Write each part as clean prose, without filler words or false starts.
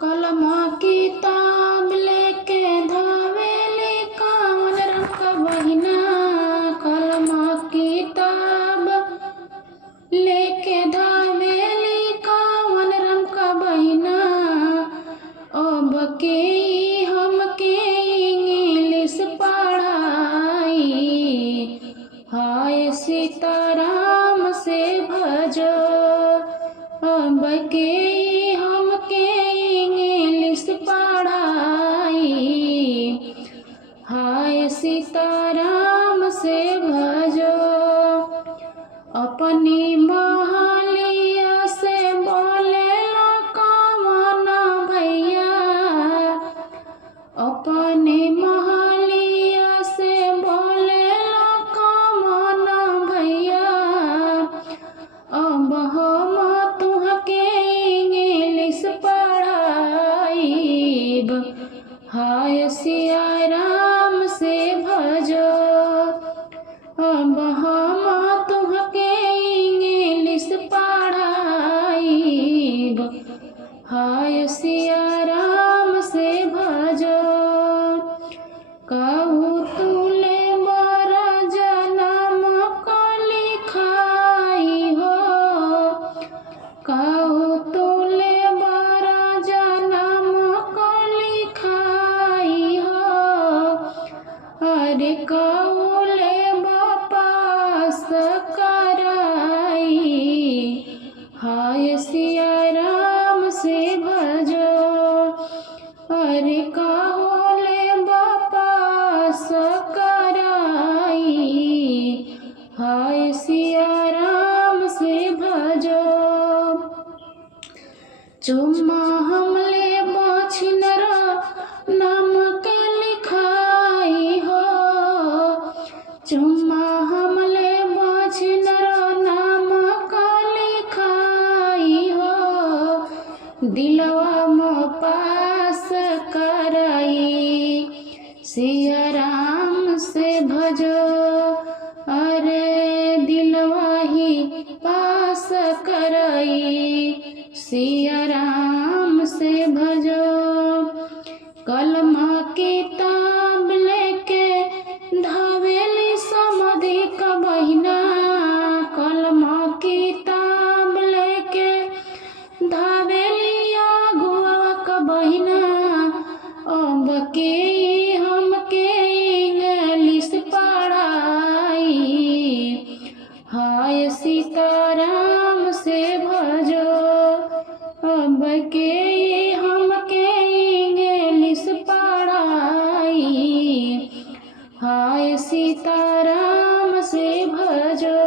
कलम किताब लेके धावेली कवन रंग क बहिना। कलम किताब लेके धावेली कवन रंग क बहिना। अब के हमके इंग्लिश पढ़ाई। हाय सीताराम से भजो। अब के हमके इंग्लिश पढ़ाई। हाय सीताराम से भजो। अपनी महलिया से बोलेला कवन भैया। अपने महलिया से बोलेला कवन भैया। अब हम तुहके इंग्लिश पढ़ाईब। हाय सिया राम से भजो। अब हम तुहके इंग्लिश पढ़ाईब। हाय सिया राम से भजो। कहू तुले बरा जनम क लिखाई हो। कहू तुले बरा जनम क लिखाई हो। अरे कहूले वापस कराई। हाय सिया राम से भजो। अरे कहूले वापस कराई। हाय सिया राम से भजो। चुम्मा हमले बछिनर नाम के लिखाई हो। चुम्मा हमले बछिनर नाम का लिखाई हो। दिलवा में पास कराई। सिया राम से भजो। अरे दिलवा ही पास कराई। सिया राम से भजो। कलम किताब लेके धावेली समाधि क बहिना। कलम किताब लेके धावेली अगुआ क बहिना। अब के हमके इंग्लिश पढ़ाई। हाय सीताराम से भजो। अब के हमके इंग्लिश पढ़ाई। हाय सीताराम से भजो।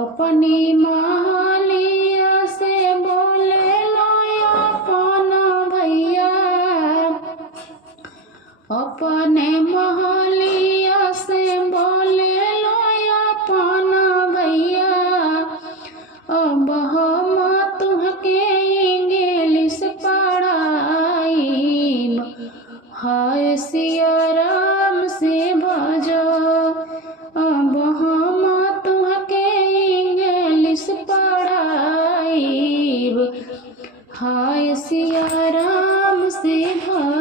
अपनी महलिया से बोलेला अपन भैया। अपने महलिया से बोलेला अपन भैया। अब हम तुहके इंग्लिश पढ़ाईब। हाय सिया राम से भजो। अब हम तुहके इंग्लिश पढ़ाईब। हाय सिया राम से भजो।